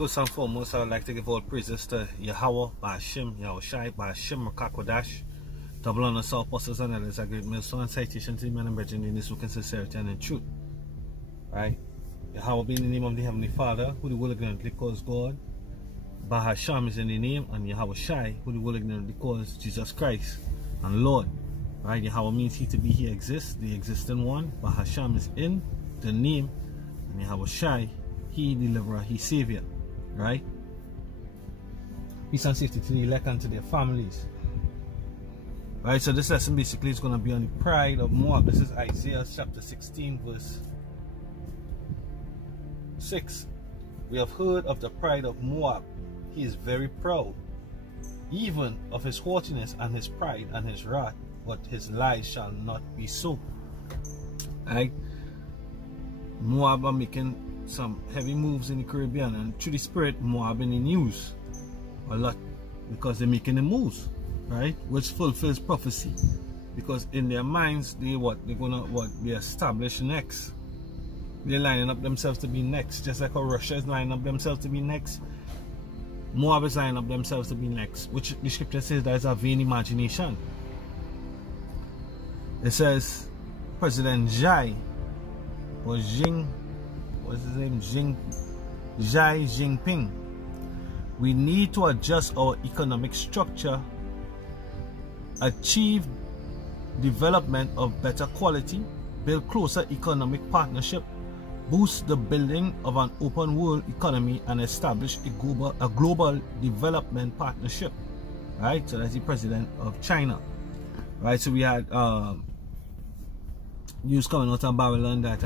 First and foremost, I would like to give all praises to Yahweh, Ba'ashim, Yahushai, Ba'ashim, Rakakodash, double honor to all apostles and elders, a great millstone and citation to the men and brethren in this book in sincerity and in truth. Right? Yahweh be in the name of the Heavenly Father, who the will ignorantly calls God. Bahasham is in the name, and Yahushai, who the will ignorantly calls Jesus Christ and Lord. Right? Yahweh means he to be, he exists, the existing one. Bahasham is in the name, and Yahushai, he deliverer, he savior. Right? Peace and safety to the elect and to their families. Right, so this lesson basically is going to be on the pride of Moab. This is Isaiah chapter 16 verse 6. We have heard of the pride of Moab. He is very proud, even of his haughtiness and his pride and his wrath, but his lies shall not be so. Right? Moab are making some heavy moves in the Caribbean, and through the spirit, Moab in the news a lot because they're making the moves, right? Which fulfills prophecy, because in their minds they're gonna be established next. They're lining up themselves to be next, just like how Russia is lining up themselves to be next. Moab is lining up themselves to be next, which the scripture says that is a vain imagination. It says President Xi or Xi, what's his name? Xi Jinping. We need to adjust our economic structure, achieve development of better quality, build closer economic partnership, boost the building of an open world economy, and establish a global development partnership. Right? So that's the president of China. Right? So we had news coming out of Babylon that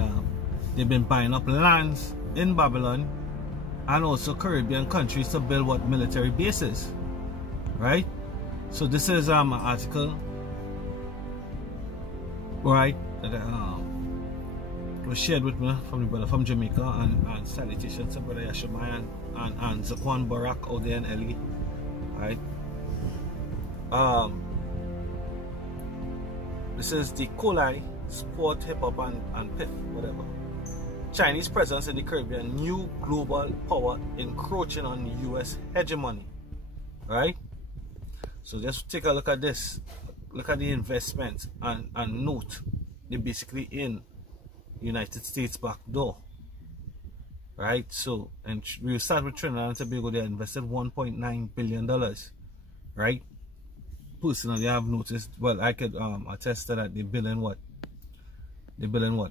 they've been buying up lands in Babylon and also Caribbean countries to build what military bases. Right? So this is an article, right, that was shared with me from the brother from Jamaica, and salutations to brother Yashimai and Zaquan Barak out there in LA. Right? This is the Kolai Sport, Hip Hop and PIF, whatever. Chinese presence in the Caribbean, new global power encroaching on US hegemony. Right? So just take a look at this. Look at the investments and note they're basically in United States back door. Right? So, and we'll start with Trinidad and Tobago. They invested $1.9 billion. Right? Personally, I've noticed, well, I could attest to that they're building what? They're building what?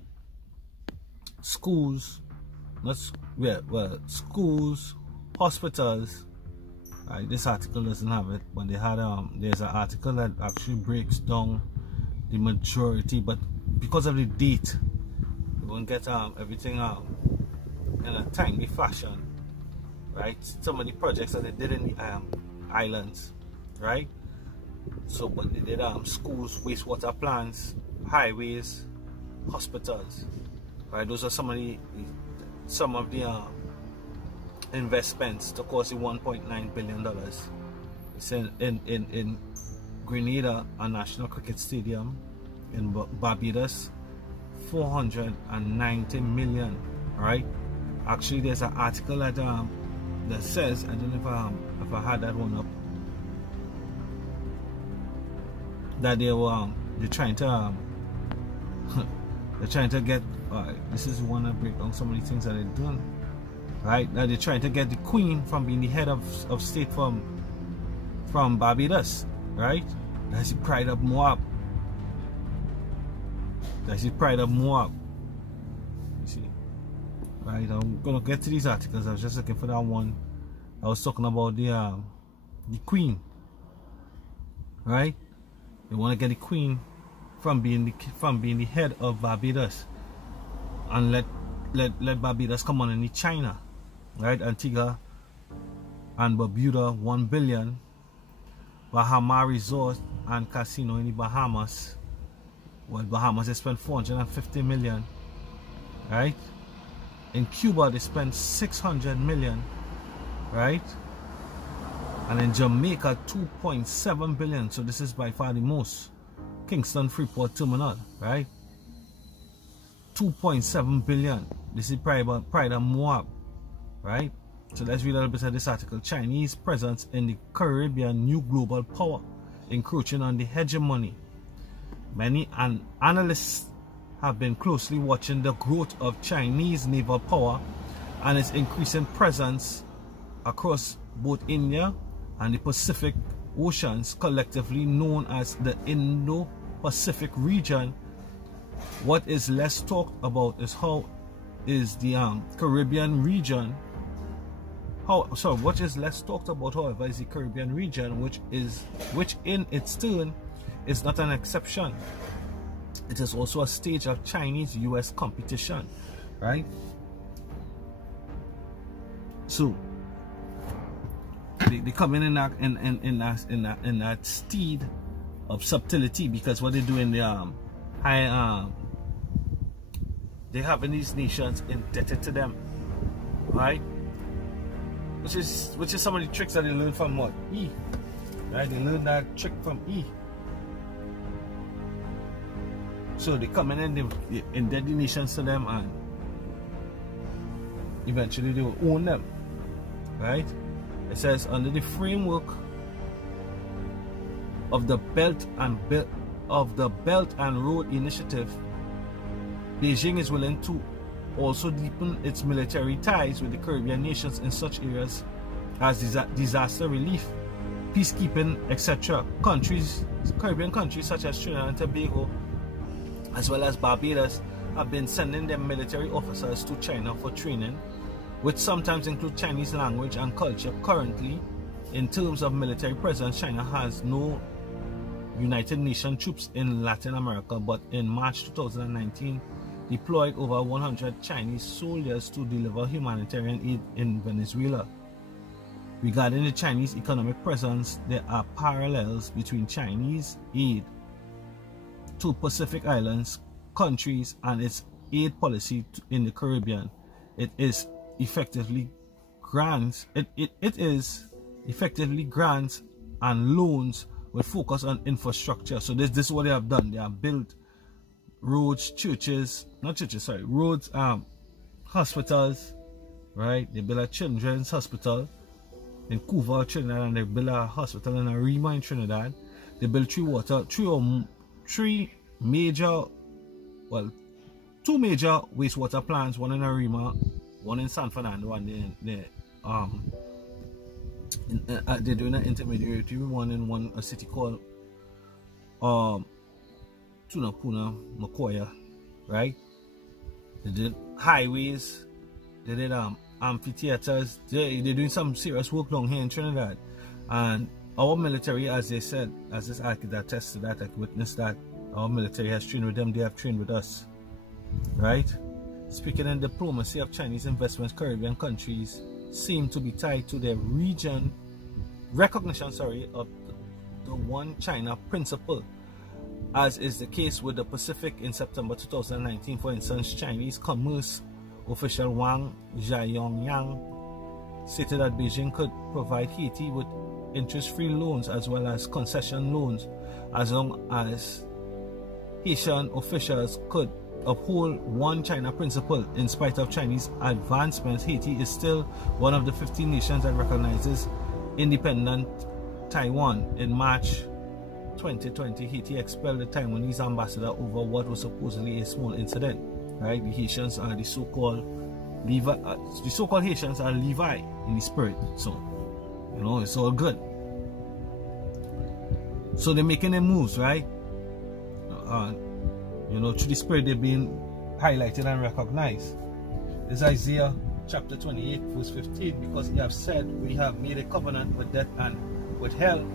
Schools, schools, hospitals. Right, this article doesn't have it, but they had there's an article that actually breaks down the majority, but because of the date, you won't get everything in a timely fashion. Right, some of the projects that they did in the islands, right? So, but they did schools, wastewater plants, highways, hospitals. Right, those are some of the investments to cost the $1.9 billion. It's in Grenada, a national cricket stadium. In Barbados, $490 million. Right? Actually, there's an article that says, I don't know if I had that one up, that they're trying to get. This is one that breaks down some of the things that they're doing. Right? Now they're trying to get the Queen from being the head of state from Barbados. Right? That's the pride of Moab. That's the pride of Moab. You see? Right? I'm gonna get to these articles. I was just looking for that one. I was talking about the Queen. Right? They want to get the Queen from being the head of Barbados, and let Barbados come on in China. Right? Antigua and Barbuda, $1 billion. Bahama Resort and Casino in the Bahamas. Well, Bahamas they spent $450 million. Right? In Cuba they spent $600 million. Right? And in Jamaica, $2.7 billion. So this is by far the most. Kingston Freeport Terminal, right? $2.7 billion. This is pride of Moab, right? So let's read a little bit of this article. Chinese presence in the Caribbean, new global power, encroaching on the hegemony. Many analysts have been closely watching the growth of Chinese naval power and its increasing presence across both India and the Pacific Oceans, collectively known as the Indo-Pacific region. What is less talked about is how is the Caribbean region. What is less talked about, however, is the Caribbean region, which in its turn is not an exception. It is also a stage of Chinese-US competition, right? So they come in that steed of subtlety, because what they do in the they have in these nations indebted to them, right? Which is some of the tricks that they learn from what? E, right? They learn that trick from E. So they come in and they indebted the nations to them, and eventually they will own them, right? It says under the framework of the Belt and Road Initiative, Beijing is willing to also deepen its military ties with the Caribbean nations in such areas as disaster relief, peacekeeping, etc. Caribbean countries such as Trinidad and Tobago, as well as Barbados, have been sending their military officers to China for training, which sometimes include Chinese language and culture. Currently, in terms of military presence, China has no United Nations troops in Latin America, but in March 2019 deployed over 100 Chinese soldiers to deliver humanitarian aid in Venezuela. Regarding the Chinese economic presence, there are parallels between Chinese aid to Pacific Islands countries and its aid policy in the Caribbean. It is effectively grants and loans with focus on infrastructure. So this is what they have done. They have built roads, roads, hospitals, right? They built a children's hospital in Couva, Trinidad, and they built a hospital in Arima in Trinidad. They built two major wastewater plants, one in Arima, one in San Fernando, and they're doing an intermediary one in a city called Tunapuna, Makoya, right? They did highways, they did amphitheaters. They're doing some serious work down here in Trinidad. And our military, as they said, as this I could attest to that, I could witness that, our military has trained with them, they have trained with us, right? Speaking in diplomacy of Chinese investments, Caribbean countries seem to be tied to their recognition of the One China principle, as is the case with the Pacific. In September 2019, for instance, Chinese commerce official Wang Zhayongyang stated that Beijing could provide Haiti with interest-free loans as well as concession loans, as long as Haitian officials could uphold One China principle. In spite of Chinese advancements, Haiti is still one of the 15 nations that recognizes independent Taiwan. In March 2020, Haiti expelled the Taiwanese ambassador over what was supposedly a small incident. Right? The Haitians are the so-called Levi. The so-called Haitians are Levi in the spirit. So, you know, it's all good. So they're making their moves, right? You know, through the spirit they've been highlighted and recognized. This is Isaiah chapter 28 verse 15. Because he have said, we have made a covenant with death and with hell.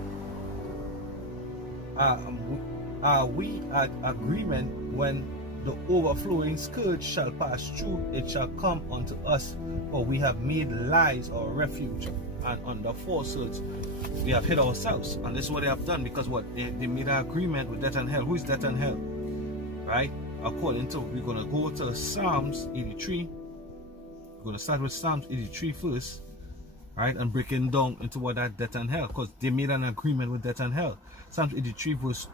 Are we at agreement? When the overflowing scourge shall pass through, it shall come unto us, for we have made lies our refuge, and under falsehoods we have hid ourselves. And this is what they have done, because what they made an agreement with death and hell. Who is death and hell? Right? According to, we're going to go to Psalms 83. We're going to start with Psalms 83 first, right? And breaking down into what that death and hell, because they made an agreement with death and hell. Psalms 83 verse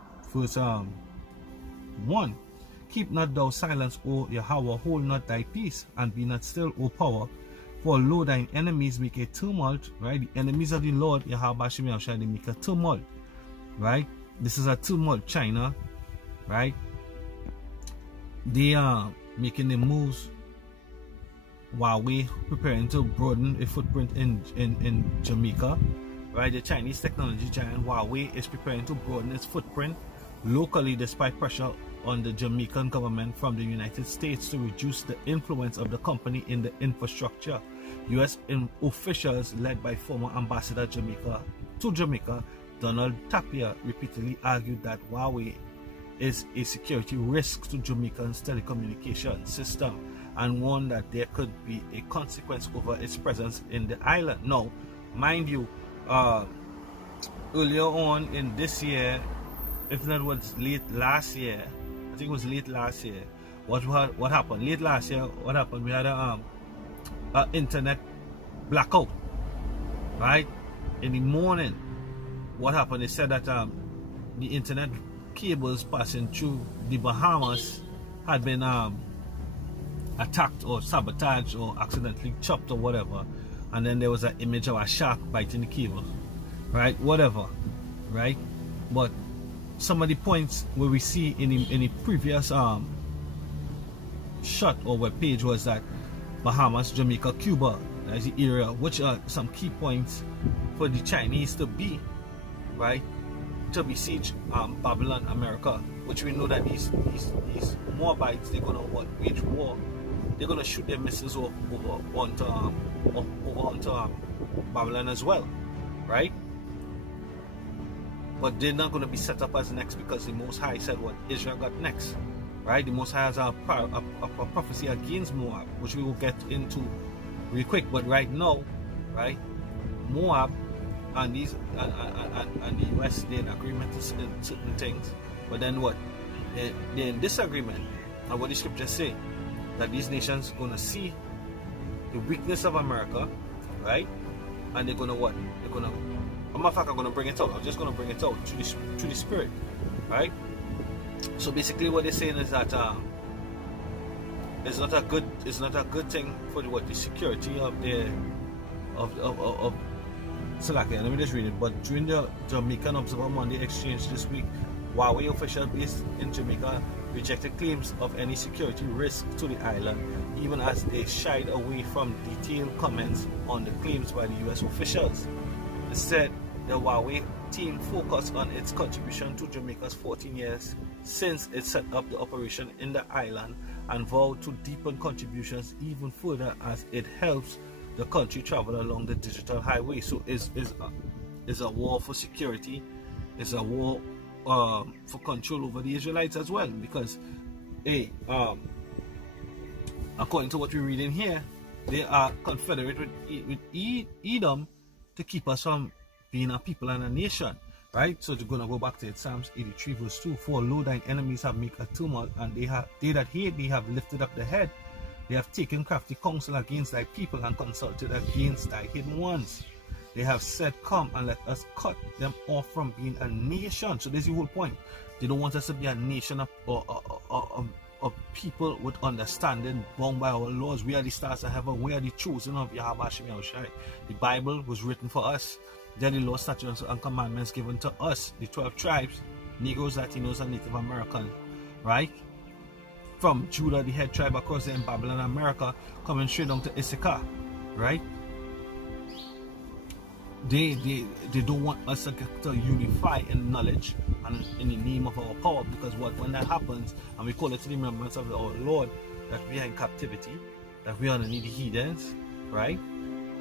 1. Keep not thou silence, O Yahweh, hold not thy peace, and be not still, O power, For lo, thine enemies make a tumult, right? The enemies of the Lord, Yahweh Shem Yahushua, they make a tumult, right? This is a tumult, China, right? They are making the moves. Huawei preparing to broaden a footprint in Jamaica, right? The Chinese technology giant Huawei is preparing to broaden its footprint locally despite pressure on the Jamaican government from the United States to reduce the influence of the company in the infrastructure. U.S. officials led by former Ambassador to Jamaica, Donald Tapia, repeatedly argued that Huawei is a security risk to Jamaica's telecommunication system and warned that there could be a consequence over its presence in the island. Now, mind you, earlier on in this year, if not was late last year, I think it was late last year, what happened? Late last year, what happened? We had a internet blackout, right? In the morning, what happened? They said that the internet cables passing through the Bahamas had been attacked or sabotaged or accidentally chopped or whatever, and then there was an image of a shark biting the cable, right? Whatever, right? But some of the points where we see in the previous shot or web page was that Bahamas, Jamaica, Cuba, that's the area, which are some key points for the Chinese to be, right, to besiege Babylon, America, which we know that these Moabites, they're gonna wage war. They're gonna shoot their missiles over onto Babylon as well, right? But they're not gonna be set up as next because the Most High said what Israel got next, right? The Most High has a prophecy against Moab, which we will get into real quick. But right now, right, Moab and these and the US, they're in agreement to certain things, but then what? They're in disagreement. And what the scriptures say, that these nations are gonna see the weakness of America, right? And they're gonna what? They're gonna, as a matter of fact, I'm gonna bring it out. I'm just gonna bring it out through the Spirit, right? So basically, what they're saying is that it's not a good thing for the security of the so like, let me just read it. But during the Jamaican Observer Monday exchange this week, Huawei officials based in Jamaica rejected claims of any security risk to the island, even as they shied away from detailed comments on the claims by the US officials. Instead, the Huawei team focused on its contribution to Jamaica's 14 years since it set up the operation in the island and vowed to deepen contributions even further as it helps the country travel along the digital highway. So it's a war for security. It's a war for control over the Israelites as well, because according to what we read in here, they are confederate with Edom to keep us from being a people and a nation, right? So you're gonna go back to it, Psalms 83 verse 2. For lo, thine enemies have made a tumult, and they that hate thee have lifted up the head. They have taken crafty counsel against thy people and consulted against thy hidden ones. They have said, come and let us cut them off from being a nation. So this is the whole point. They don't want us to be a nation of people with understanding, bound by our laws. We are the stars of heaven. We are the chosen of Yahweh Shem Yahushua. The Bible was written for us. They are the laws, statutes, and commandments given to us, the 12 tribes, Negroes, Latinos, and Native Americans, right? From Judah, the head tribe across there in Babylon, America, coming straight down to Issachar, right? They don't want us to unify in knowledge and in the name of our power, because when that happens, and we call it to the remembrance of our Lord, that we are in captivity, that we are underneath the heathens, right?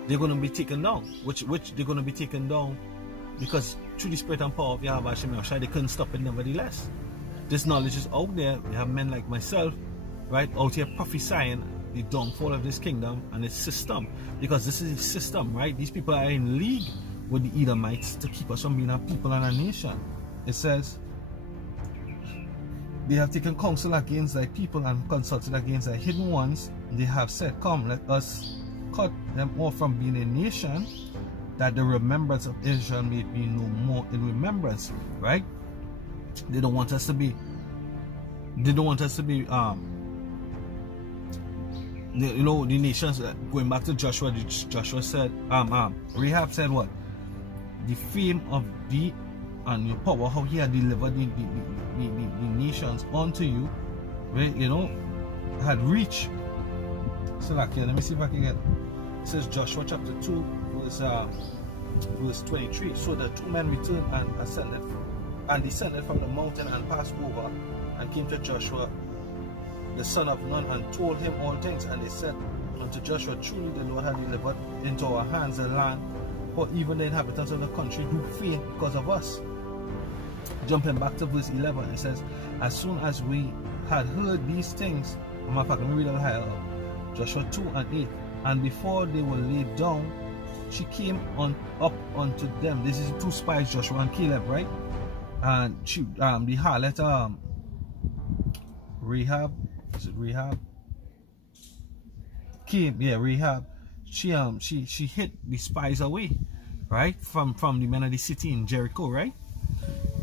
They're going to be taken down, which they're going to be taken down because through the spirit and power of Yahweh Shem Yahushua, they couldn't stop it nevertheless. This knowledge is out there. We have men like myself, right, out here prophesying the downfall of this kingdom and its system, because this is a system, right? These people are in league with the Edomites to keep us from being a people and a nation. It says, they have taken counsel against thy people and consulted against thy hidden ones. They have said, come, let us cut them off from being a nation, that the remembrance of Israel may be no more in remembrance, right? They don't want us to be you know, the nations, going back to Joshua, Joshua said, Rahab said what? The fame of thee and your power, how he had delivered the nations unto you, right, you know, had reached. So like here, let me see if I can get, it says Joshua chapter 2, verse 23. So the two men returned and descended from the mountain and passed over and came to Joshua the son of Nun and told him all things. And they said unto Joshua, truly the Lord had delivered into our hands the land, for even the inhabitants of the country do faint because of us. Jumping back to verse 11, it says, as soon as we had heard these things, matter of fact, let me read a little higher. Joshua 2 and 8, and before they were laid down, she came up unto them. This is the two spies, Joshua and Caleb, right? And she, the harlot, Rahab, is it Rahab? Came, yeah, Rahab. She hid the spies away, right, from the men of the city in Jericho, right?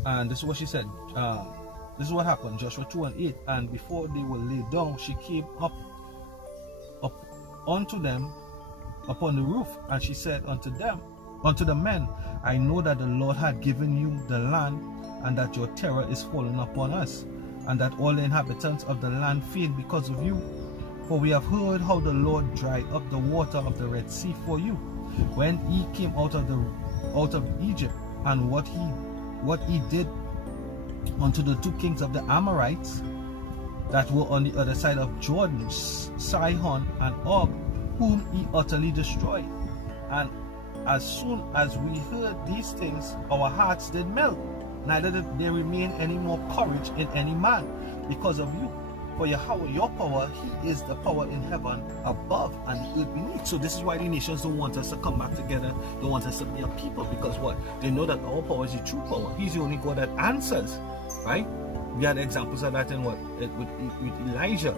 And this is what she said. This is what happened. Joshua 2 and 8. And before they were laid down, she came up unto them upon the roof, and she said unto the men, I know that the Lord had given you the land, and that your terror is fallen upon us, and that all the inhabitants of the land faint because of you. For we have heard how the Lord dried up the water of the Red Sea for you, when he came out of Egypt, and what he did unto the two kings of the Amorites that were on the other side of Jordan, Sihon and Og, whom he utterly destroyed. And as soon as we heard these things, our hearts did melt, neither did there remain any more courage in any man because of you. For Yahweh, your power, he is the power in heaven above and the earth beneath. So this is why the nations don't want us to come back together, don't want us to be a people, because what? They know that our power is the true power. He's the only God that answers, right? We had examples of that in what? With Elijah.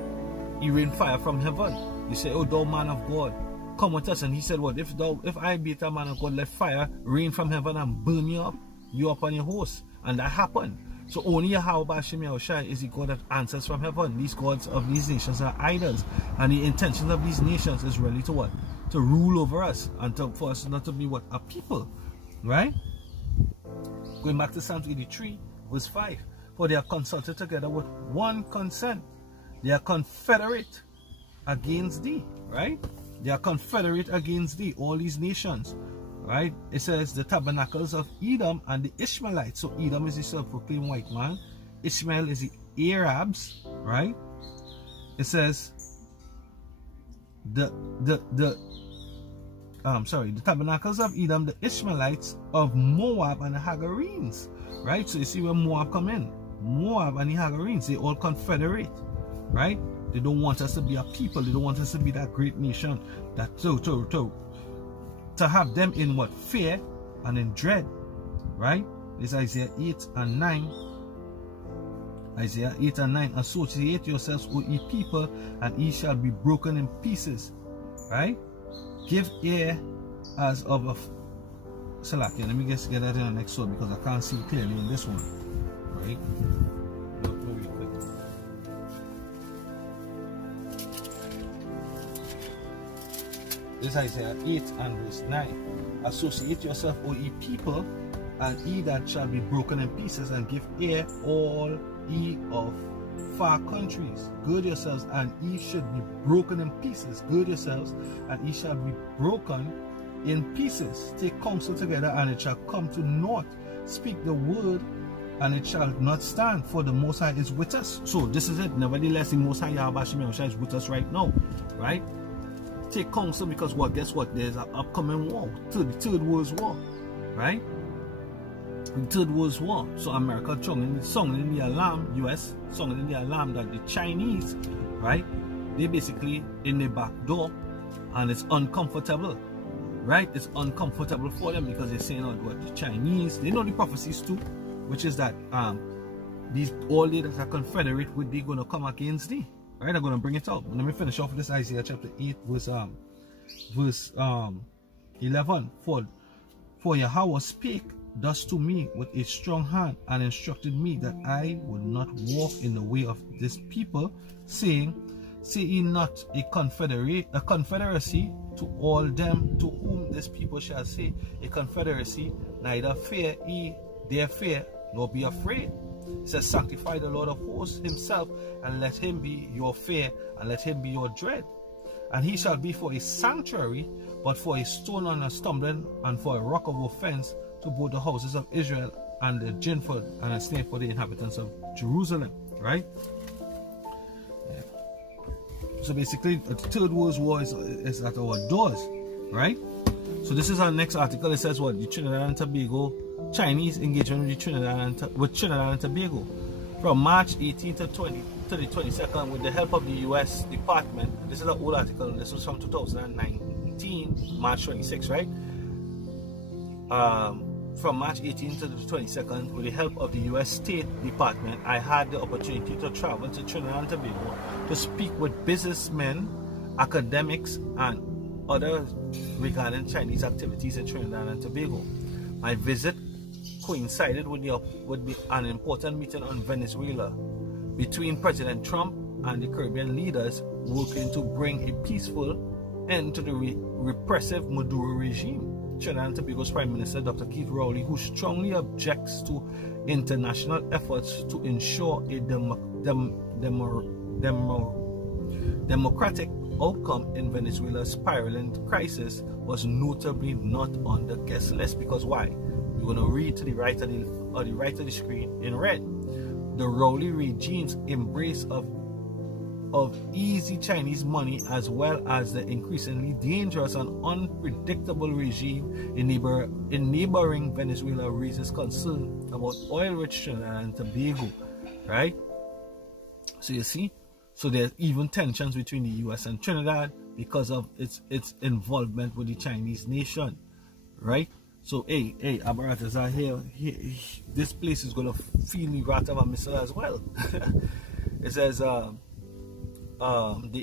He rained fire from heaven. You say, oh, thou man of God, come with us. And he said, what? If I be a man of God, let fire rain from heaven and burn you up and your host. And that happened. So only Yahweh Bashim Yahushai is the God that answers from heaven. These gods of these nations are idols. And the intentions of these nations is really to what? To rule over us. And for us not to be what? A people. Right? Going back to Psalms 83, verse 5. For they are consulted together with one consent. They are confederate against thee. Right? They are confederate against thee. All these nations. Right? It says the tabernacles of Edom and the Ishmaelites. So Edom is the self-proclaimed white man. Ishmael is the Arabs. Right? It says the tabernacles of Edom, the Ishmaelites of Moab and the Hagarenes. Right? So you see where Moab come in. Moab and the Hagarenes, they all confederate. Right? They don't want us to be a people. They don't want us to be that great nation. That to have them in what? Fear and in dread. Right? This is Isaiah 8 and 9. Isaiah 8 and 9. Associate yourselves, O ye people, and ye shall be broken in pieces. Right? Give ear as of a Salakia. Let me just get that in the next one because I can't see clearly in this one. Right? Look very quick. This is Isaiah 8 and verse 9. Associate yourself, O ye people, and ye that shall be broken in pieces, and give ear, all ye of far countries. Gird yourselves, and ye should be broken in pieces. Gird yourselves, and ye shall be broken in pieces. Take counsel together, and it shall come to naught. Speak the word, and it shall not stand, for the Most High is with us. So this is it. Nevertheless, the Most High Yahweh is with us right now. Right? Take counsel, because what? Guess what? There's an upcoming war. The Third World War. Right? The Third World War. So America sounding the alarm, US sounding the alarm that the Chinese, right? They basically in the back door, and it's uncomfortable. Right? It's uncomfortable for them because they're saying, oh, what the Chinese, they know the prophecies too, which is that these all they that are confederate with, they're going to come against thee. Right? I'm going to bring it out. Let me finish off with this Isaiah chapter 8 verse 11. For Yahweh spake thus to me with a strong hand, and instructed me that I would not walk in the way of this people, saying, say ye not a confederacy to all them to whom this people shall say a confederacy, neither fear ye their fear, nor be afraid. It says, sanctify the Lord of hosts himself, and let him be your fear, and let him be your dread. And he shall be for a sanctuary, but for a stone and a stumbling, and for a rock of offense to both the houses of Israel, and a gin for and a snare for the inhabitants of Jerusalem. Right? Yeah. So basically, the Third World War is at our doors. Right? So this is our next article. It says what? The Trinidad and Tobago, Chinese engagement with Trinidad and Tobago. From March 18 to the 22nd, with the help of the U.S. Department. This is an old article. This was from 2019, March 26, right? From March 18 to the 22nd, with the help of the U.S. State Department, I had the opportunity to travel to Trinidad and Tobago to speak with businessmen, academics, and others regarding Chinese activities in Trinidad and Tobago. My visit coincided with an important meeting on Venezuela between President Trump and the Caribbean leaders working to bring a peaceful end to the repressive Maduro regime. Trinidad and Tobago's Prime Minister, Dr. Keith Rowley, who strongly objects to international efforts to ensure a democratic outcome in Venezuela's spiraling crisis, was notably not on the guest list. Because why? We're going to read to the right of the screen in red. The Rowley regime's embrace of easy Chinese money, as well as the increasingly dangerous and unpredictable regime in neighboring Venezuela, raises concern about oil-rich Trinidad and Tobago, right? So you see, so there's even tensions between the U.S. and Trinidad because of its involvement with the Chinese nation, right? So hey, apparatus are here. This place is going to feel the wrath of a missile as well. It says the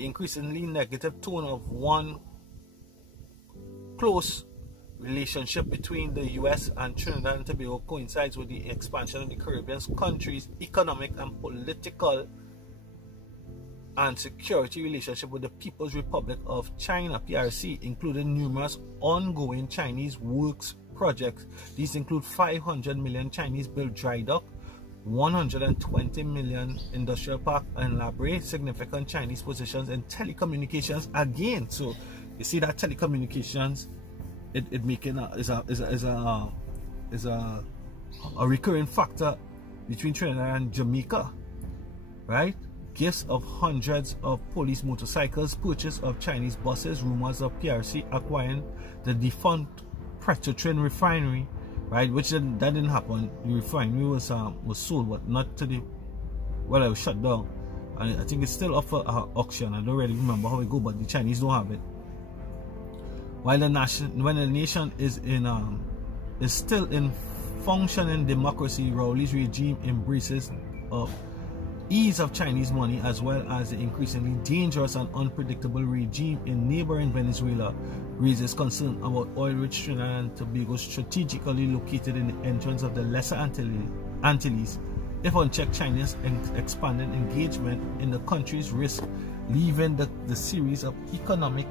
increasingly negative tone of one close relationship between the U.S. and Trinidad and Tobago coincides with the expansion of the Caribbean countries' economic and political and security relationship with the People's Republic of China, PRC, including numerous ongoing Chinese works projects. These include 500 million Chinese-built dry dock, 120 million industrial park and library, significant Chinese positions in telecommunications again. So you see that telecommunications, it making is a recurring factor between Trinidad and Jamaica, right? Gifts of hundreds of police motorcycles, purchase of Chinese buses, rumors of PRC acquiring the defunct Petrotrin refinery, right? Which that didn't happen. The refinery was sold, but not to the, well, it was shut down, and I think it's still up for auction. I don't really remember how it go, but the Chinese don't have it. While the nation is still in functioning democracy, Rowley's regime embraces ease of Chinese money, as well as the increasingly dangerous and unpredictable regime in neighboring Venezuela, raises concern about oil-rich Trinidad and Tobago, strategically located in the entrance of the Lesser Antilles. If unchecked, China's expanding engagement in the country's risk leaving the series of economic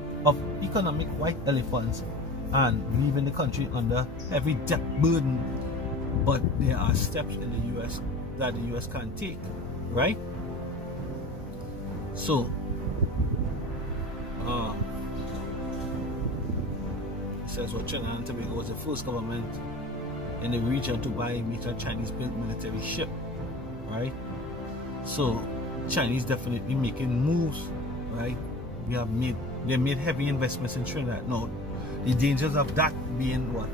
white elephants and leaving the country under heavy debt burden. But there are steps in the U.S. that the U.S. can take, right? So it says what Trinidad and Tobago was the first government in the region to buy a major Chinese-built military ship, right? So Chinese definitely making moves, right? They made heavy investments in Trinidad. Now, the dangers of that being what?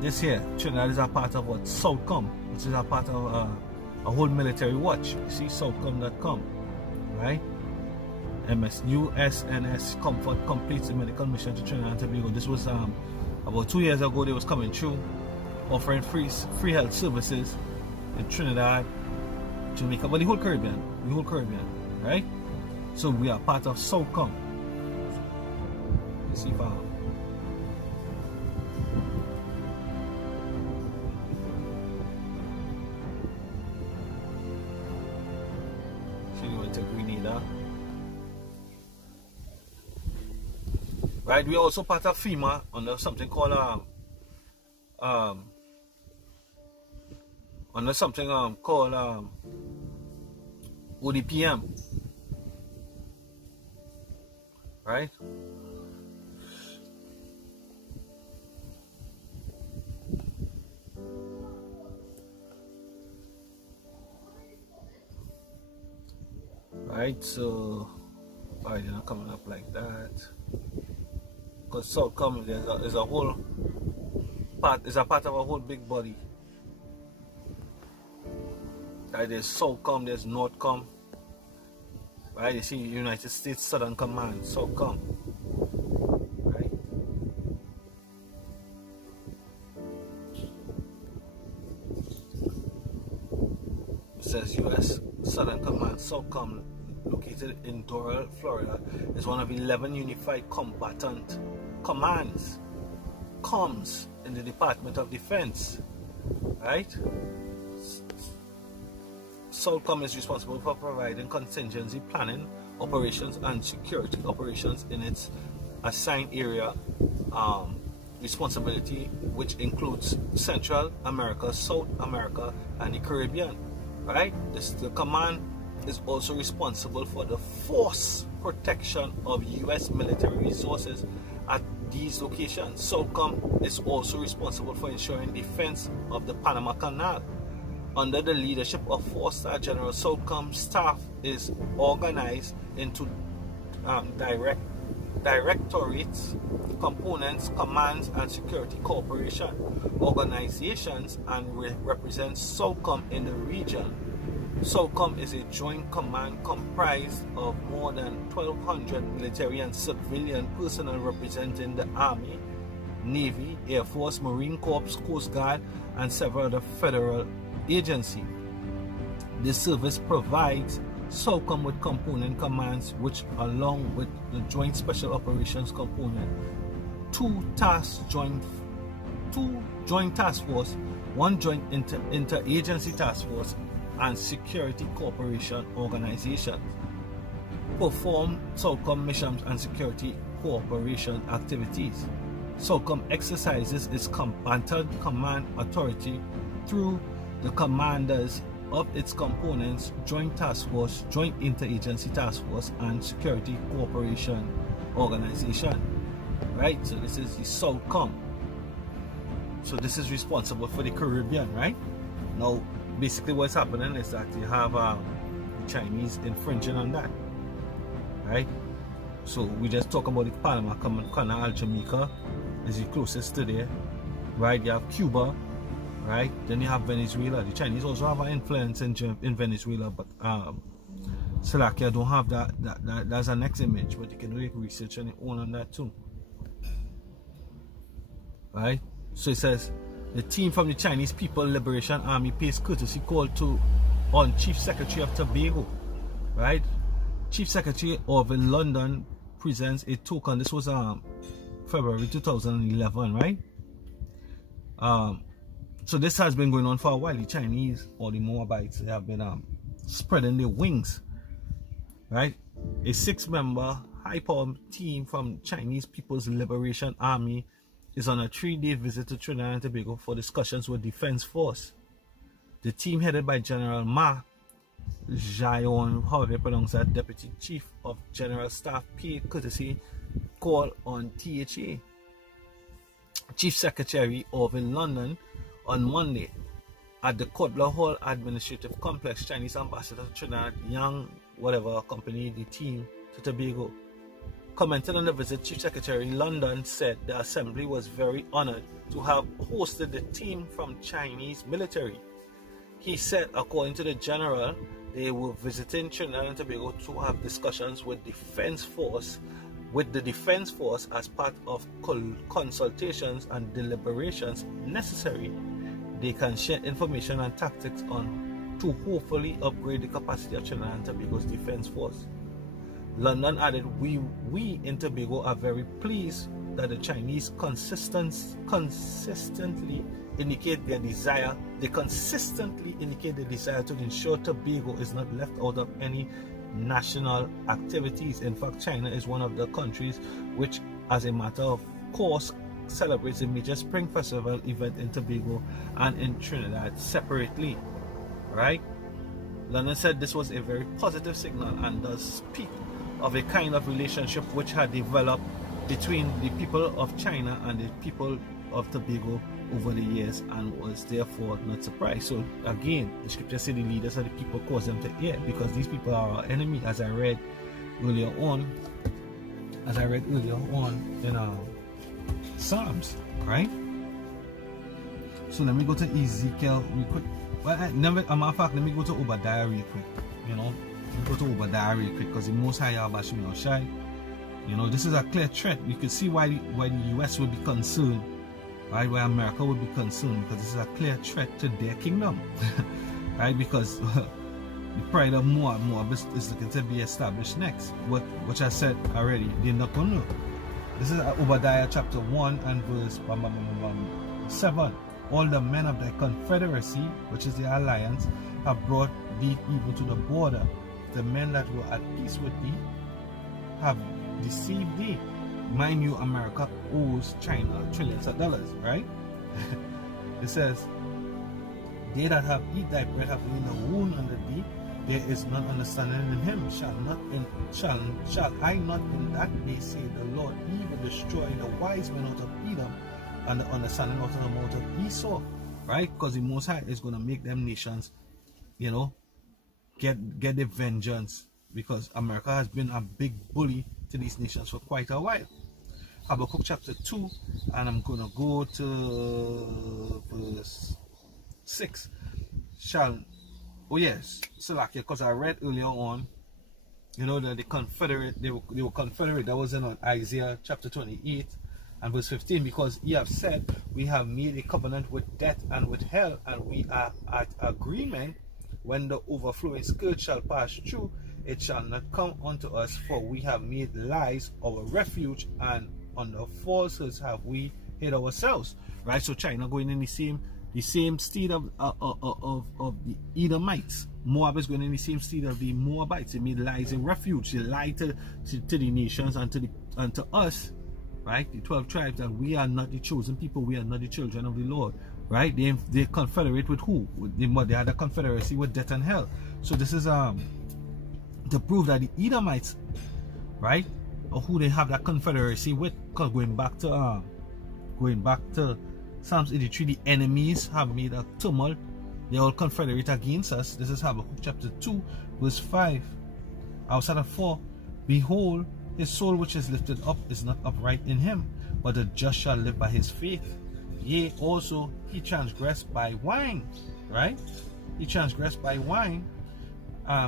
This here, Trinidad is a part of what? Southcom, which is a part of a whole military watch. You see, Southcom.com, right? USNS Comfort completes the medical mission to Trinidad and Tobago. This was about 2 years ago. They was coming through, offering free health services in Trinidad, Jamaica, but the whole Caribbean, right? So we are part of Southcom. Let's see if she went to Grenada. Right, we are also part of FEMA under something called ODPM, right? Right, so why they're not coming up like that? Because Southcom is a whole part, is a part of a whole big body. Right, there's Southcom, there's Northcom. Right, you see United States Southern Command, Southcom. Right. It says US Southern Command, Southcom, located in Doral, Florida, is one of 11 unified combatant commands, COMs, in the Department of Defense. Right? Southcom is responsible for providing contingency planning, operations, and security operations in its assigned area responsibility, which includes Central America, South America, and the Caribbean. Right? The command is also responsible for the force protection of U.S. military resources at these locations. Southcom is also responsible for ensuring defense of the Panama Canal. Under the leadership of 4-star General, Southcom staff is organized into directorates, components, commands, and security cooperation organizations, and represents Southcom in the region. Southcom is a joint command comprised of more than 1,200 military and civilian personnel representing the Army, Navy, Air Force, Marine Corps, Coast Guard, and several other federal agencies. This service provides Southcom with component commands, which, along with the Joint Special Operations Component, two joint task force, one joint interagency task force, and security cooperation organizations, perform Southcom missions and security cooperation activities. Southcom exercises its combatant command authority through the commanders of its components, Joint Task Force, Joint Interagency Task Force, and Security Cooperation Organization. Right? So this is the Southcom. So this is responsible for the Caribbean, right? Now, basically what's happening is that you have the Chinese infringing on that. Right? So we just talk about the Panama Canal, Jamaica is the closest to there. Right? You have Cuba. Right, then you have Venezuela. The Chinese also have an influence in Venezuela, but Slovakia don't have that. That's a next image, but you can do research on your own on that too. Right, so it says the team from the Chinese People Liberation Army pays courtesy call on Chief Secretary of Tobago. Right, Chief Secretary of London presents a token. This was February 2011, right? So this has been going on for a while. The Chinese or the Moabites, they have been spreading their wings, right? A 6-member high-power team from Chinese People's Liberation Army is on a 3-day visit to Trinidad and Tobago for discussions with Defense Force. The team, headed by General Ma Jiaon, however you pronounce that, Deputy Chief of General Staff, paid courtesy call on THA. Chief Secretary of London on Monday at the Kotler Hall Administrative Complex. Chinese Ambassador to Trinidad, Yang, whatever, accompanied the team to Tobago. Commenting on the visit, Chief Secretary London said the assembly was very honored to have hosted the team from Chinese military. He said, according to the general, they were visiting Trinidad and Tobago to have discussions with the Defense Force as part of consultations and deliberations necessary. They can share information and tactics to hopefully upgrade the capacity of Trinidad and Tobago's Defense Force. London added, we in Tobago are very pleased that the Chinese consistently indicate their desire to ensure Tobago is not left out of any national activities. In fact, China is one of the countries which as a matter of course, celebrates a major spring festival event in Tobago and in Trinidad separately, right? London said this was a very positive signal and does speak of a kind of relationship which had developed between the people of China and the people of Tobago over the years, and was therefore not surprised. So again, the scripture said the leaders of the people caused them to hear, because these people are our enemy, as I read earlier on in Psalms, right? So let me go to Ezekiel real quick. Well, as a matter of fact, let me go to Obadiah real quick. You know, let me go to Obadiah real quick, because the Most High Yahweh Shai, you know, this is a clear threat. You can see why the US would be concerned, right? Why America would be concerned, because this is a clear threat to their kingdom, right? Because the pride of Moab is looking to be established next. Which I said already, they're not going to. This is Obadiah chapter 1 and verse 7. All the men of thy confederacy, which is the alliance, have brought thee even to the border. The men that were at peace with thee have deceived thee. Mind you, America owes China trillions of dollars, right? It says, they that have eat thy bread have laid a wound under thee. There is none understanding in him. Shall I not in that day, say the Lord, even destroy the wise men out of Edom, and the understanding out of the mouth of Esau, right? Because the Most High is going to make them nations, you know, get the vengeance, because America has been a big bully to these nations for quite a while. Habakkuk chapter 2, and I'm going to go to verse 6. Oh yes, Salakia, because I read earlier on, you know, that the Confederate, they were Confederate. That was in Isaiah chapter 28 and verse 15, because he have said, we have made a covenant with death and with hell, and we are at agreement. When the overflowing scourge shall pass through, it shall not come unto us, for we have made lies our refuge, and under falsehoods have we hid ourselves. Right? So China going in the same steed of the Edomites. Moab is going in the same steed of the Moabites. They made lies a refuge. They lied to the nations and to us, right? The 12 tribes, that we are not the chosen people. We are not the children of the Lord, right? They confederate with who? They had a confederacy with death and hell. So this is to prove that the Edomites, right, or who they have that confederacy with, because going back to Psalms 83, the enemies have made a tumult. They all confederate against us. This is Habakkuk chapter 2, verse 5. Outside of 4, behold, his soul which is lifted up is not upright in him, but the just shall live by his faith. Yea, also he transgressed by wine, right? He transgressed by wine,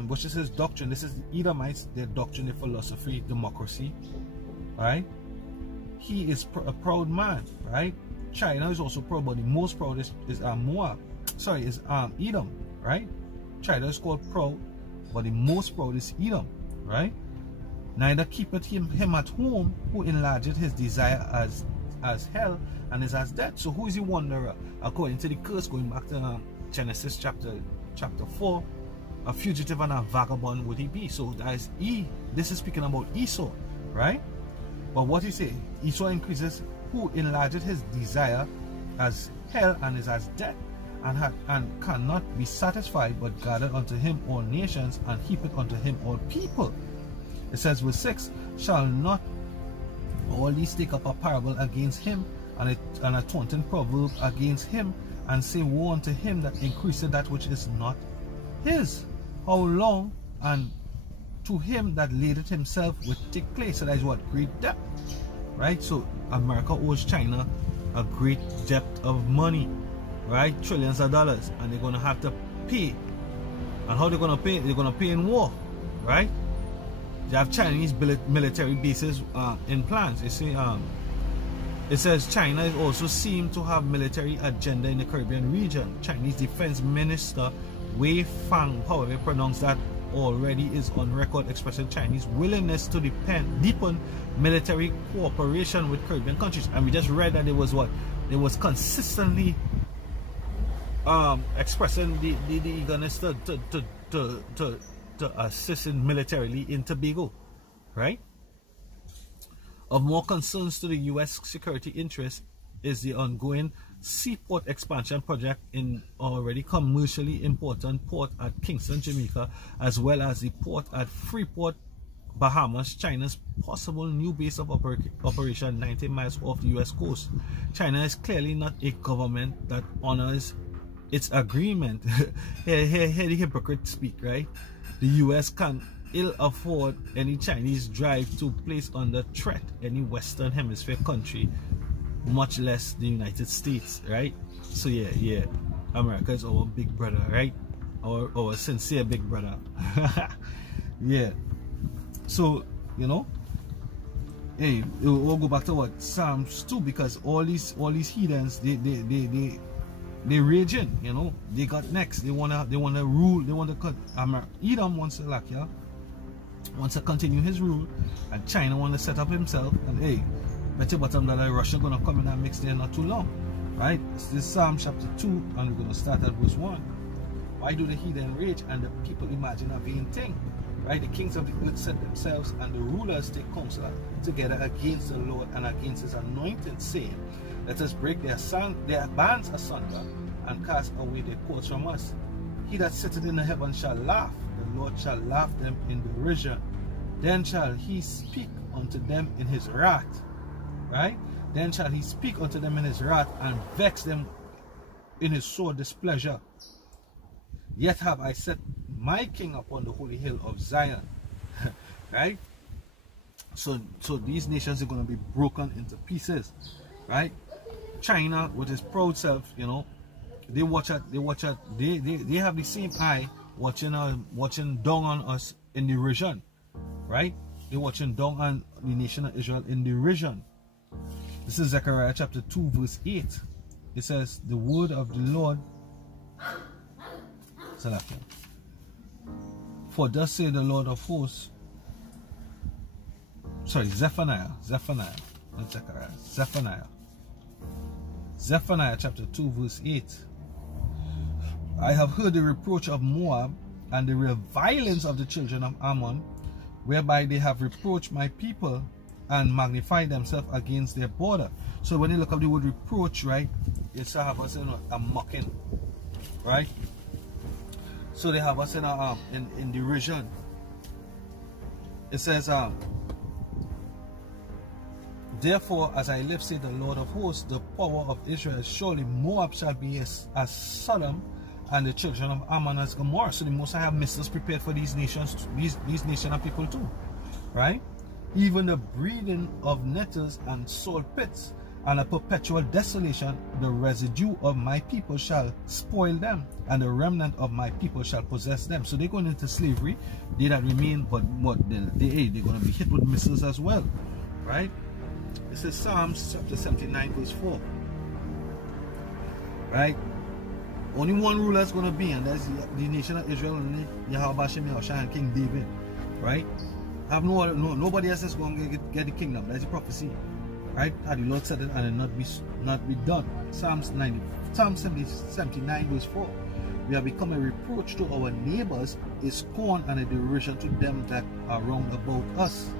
which is his doctrine. This is the Edomites, their doctrine, their philosophy, democracy, right? He is a proud man, right? China is also proud, but the most proud is Moab. Sorry, is Edom, right? China is called proud, but the most proud is Edom, right? Neither keepeth him at home, who enlargeth his desire as hell, and is as death. So who is the wanderer? According to the curse, going back to Genesis chapter 4, a fugitive and a vagabond would he be. So that is this is speaking about Esau, right? But what he say? Esau increases, who enlargeth his desire as hell, and is as death, and cannot be satisfied, but gathered unto him all nations, and heapeth unto him all people. It says verse 6, shall not all these take up a parable against him, and a taunting proverb against him, and say, woe unto him that increaseth that which is not his? How long? And to him that ladeth himself with thick clay. So that is what? Great debt, right? So America owes China a great debt of money, right? Trillions of dollars, and they're going to have to pay. And how they're going to pay? They're going to pay in war, right? They have Chinese military bases in plans. You see, it says China is also seen to have military agenda in the Caribbean region. Chinese Defense Minister Wei Fang, however pronounced that, already is on record expressing Chinese willingness to deepen military cooperation with Caribbean countries. And we just read that it was what? It was consistently expressing the eagerness to assist in militarily in Tobago, right? Of more concerns to the U.S. security interests is the ongoing seaport expansion project in already commercially important port at Kingston, Jamaica, as well as the port at Freeport, Bahamas, China's possible new base of operation 90 miles off the U.S. coast. China is clearly not a government that honors its agreement. Here the hypocrite speak, right? The U.S. can ill afford any Chinese drive to place under threat any Western Hemisphere country, much less the United States, right? So yeah, America is our big brother, right? Our sincere big brother. Yeah. So, you know, hey, we'll go back to what Psalms 2, because all these heathens, they raging, you know. They got next. They wanna rule. They want to cut. Edom wants to wants to continue his rule, and China want to set up himself. And hey, bet your bottom dollar Russia gonna come in and mix there not too long, right? This is Psalm chapter 2, and we're gonna start at verse 1. Why do the heathen rage and the people imagine a vain thing? Right? The kings of the earth set themselves, and the rulers take counsel together against the Lord and against his anointed, saying, let us break their bands asunder and cast away their cords from us. He that sitteth in the heaven shall laugh, the Lord shall laugh them in derision. Then shall he speak unto them in his wrath. Right? Then shall he speak unto them in his wrath, and vex them in his sore displeasure. Yet have I set my king upon the holy hill of Zion. Right? So these nations are going to be broken into pieces. Right? China with his proud self, you know, they have the same eye watching down on us in derision. Right? They're watching down on the nation of Israel in derision. This is Zechariah chapter 2 verse 8. It says, the word of the Lord, for thus say the Lord of hosts, Zephaniah, not Zechariah, Zephaniah chapter 2 verse 8. I have heard the reproach of Moab and the revilings of the children of Ammon, whereby they have reproached my people and magnified themselves against their border. So when you look up the word reproach, right, it's to have us in a mocking, right? So they have us in derision. It says, therefore, as I live, say the Lord of hosts, the power of Israel, surely Moab shall be as Sodom, and the children of Ammon as Gomorrah. So the Most High have missiles prepared for these nations, these nation of people too, right? Even the breeding of nettles and salt pits, and a perpetual desolation, the residue of my people shall spoil them, and the remnant of my people shall possess them. So they're going into slavery, they that remain, but they're going to be hit with missiles as well, right? This is Psalms chapter 79 verse 4, right? Only one ruler is going to be, and that's the nation of Israel, only Yahweh Shem Yahushua and King David, right? Nobody else is going to get the kingdom. That's the prophecy, right? How the Lord said it, and it not be done. Psalm 79 verse 4. We have become a reproach to our neighbors, a scorn and a derision to them that are round about us,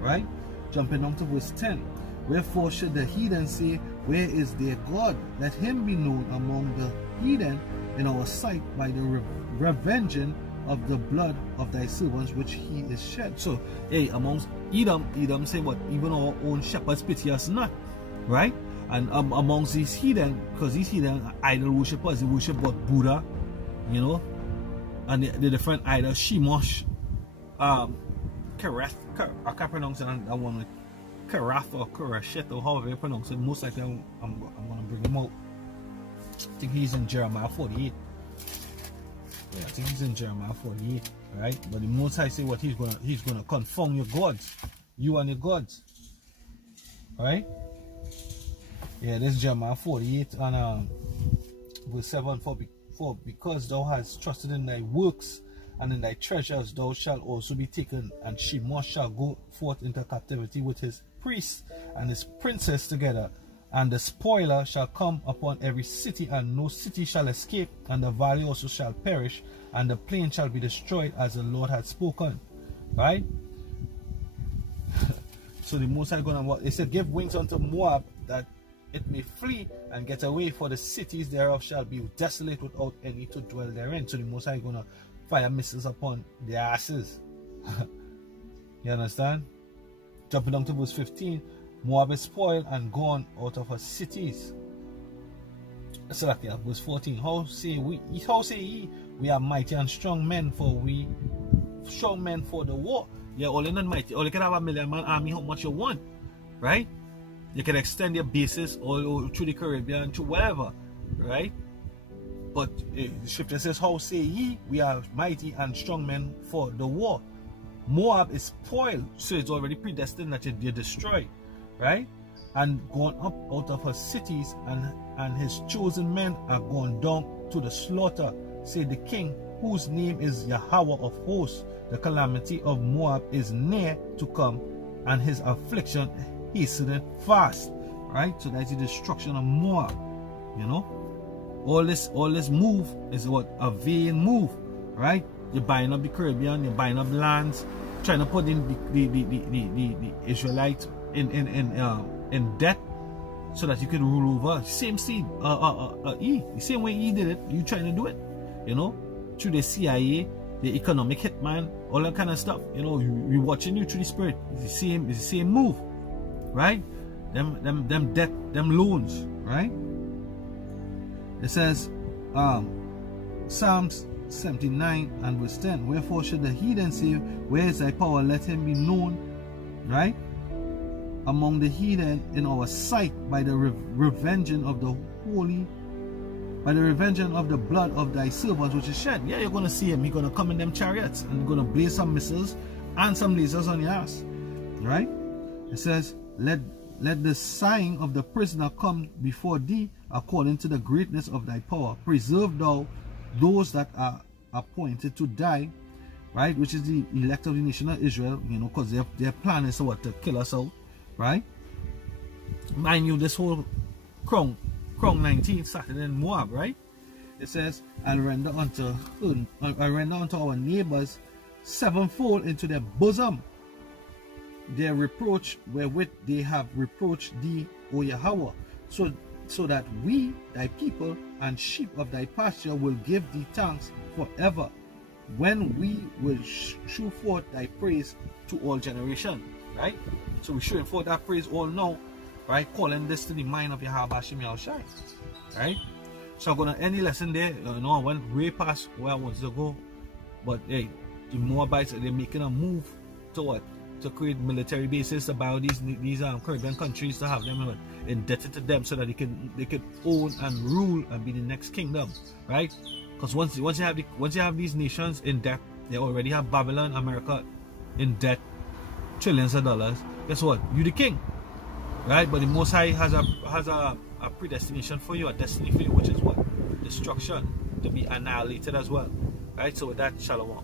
right? Jumping down to verse 10. Wherefore should the heathen say, where is their God? Let him be known among the heathen in our sight by the revenging of the blood of thy servants which he is shed. So, hey, amongst Edom say what? Even our own shepherds pity us not, right? And amongst these heathen, because these heathen are idol worshippers, they worship but Buddha, you know, and the different idols, Shemosh, Karath, I can't pronounce that one, like Karath or Karashet or however you pronounce it. Most likely I'm going to bring him out. I think he's in Jeremiah 48. Yeah, I think he's in Jeremiah 48, right? But the Most High say what he's gonna confound your gods, you and your gods, right? Yeah, this is Jeremiah 48 and verse 7. For because thou hast trusted in thy works and in thy treasures, thou shalt also be taken, and Shemosh shall go forth into captivity with his priests and his princes together. And the spoiler shall come upon every city, and no city shall escape, and the valley also shall perish, and the plain shall be destroyed, as the Lord had spoken. Right? So the Most High gonna what? It said, give wings unto Moab, that it may flee and get away, for the cities thereof shall be desolate without any to dwell therein. So the Most High gonna fire missiles upon their asses. You understand? Jumping down to verse 15, Moab is spoiled and gone out of her cities. So that verse 14, how say ye, we are mighty and strong men, for we strong men for the war. You're all in and mighty. Or you can have a 1,000,000-man army, how much you want, right? You can extend your bases all through the Caribbean, to whatever, right? But the scripture says, how say ye, we are mighty and strong men for the war. Moab is spoiled, so it's already predestined that you're destroyed, right? And gone up out of her cities, and his chosen men are gone down to the slaughter, say the king, whose name is Yahweh of hosts. The calamity of Moab is near to come, and his affliction hasteneth fast. Right? So that's the destruction of Moab. You know, all this move is what? A vain move, right? You're buying up the Caribbean, you're buying up lands, trying to put in the Israelites in debt, so that you can rule over. Same seed, the same way he did it, you trying to do it, you know, through the CIA, the economic hitman, all that kind of stuff. You know, we watching you through the spirit. It's the same move, right? Them debt, them loans, right? It says, Psalms 79 and verse 10, wherefore should the heathen say, where is thy power? Let him be known, right, among the heathen in our sight, by the revenging of the holy, by the revenging of the blood of thy servants which is shed. Yeah, you're going to see him. He's going to come in them chariots and going to blaze some missiles and some lasers on your ass, right? It says, let the sighing of the prisoner come before thee, according to the greatness of thy power. Preserve thou those that are appointed to die, right, which is the elect of the nation of Israel, you know, because their plan is what, to kill us out, right? Mind you, this whole Crown 19 started in Moab, right? It says, and render unto our neighbors sevenfold into their bosom their reproach wherewith they have reproached thee, O Yahweh, so that we, thy people, and sheep of thy pasture will give thee thanks forever, when we will shew forth thy praise to all generations, right? So we're showing forth that praise all now, right? Calling this to the mind of Yahweh Hashem Yahushai, right? So I'm going to end the lesson there. You know, I went way past where I wanted to go, but hey, the Moabites, they're making a move to what? To create military bases, to buy these Caribbean countries, to have them indebted to them, so that they can own and rule and be the next kingdom, right? Because once you have these nations in debt, they already have Babylon, America in debt, trillions of dollars. Guess what? You the king, right? But the Most High has a predestination for you, a destiny for you, which is what? Destruction, to be annihilated as well, right? So with that, shalom.